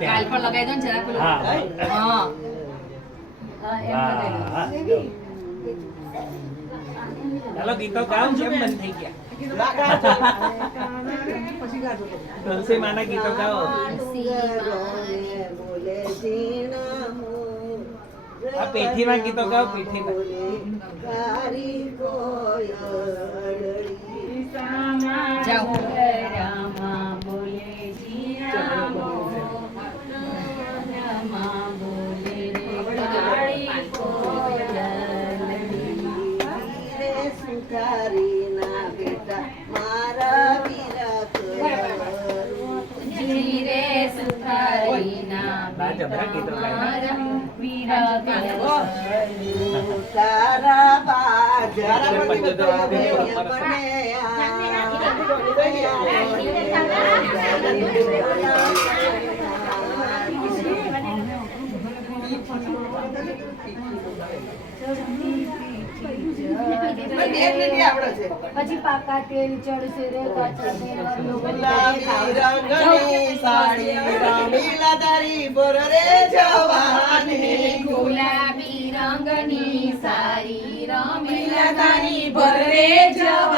ગાલ પર લગાવી દો ને જરા પેલું. હા. ચાલો ગીતો થઈ ગયા. તુલસી માના ગીતો ગાઓ. આ પેઠીના ગીતો ગાઓ પેઠીના જાઓ. જીરે સુખારીના બા જબરા ગીતો ગાય. મારા વીરા કરું. પછી પાકા તેલ ચડશે રે કાચા તેલ ગુલાબી રંગની સાડી પાકા તેલ ચડશે રે ગુલાબી રંગની સારી રમીલા તારી ભરે જવાની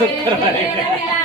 Nossa, caralho.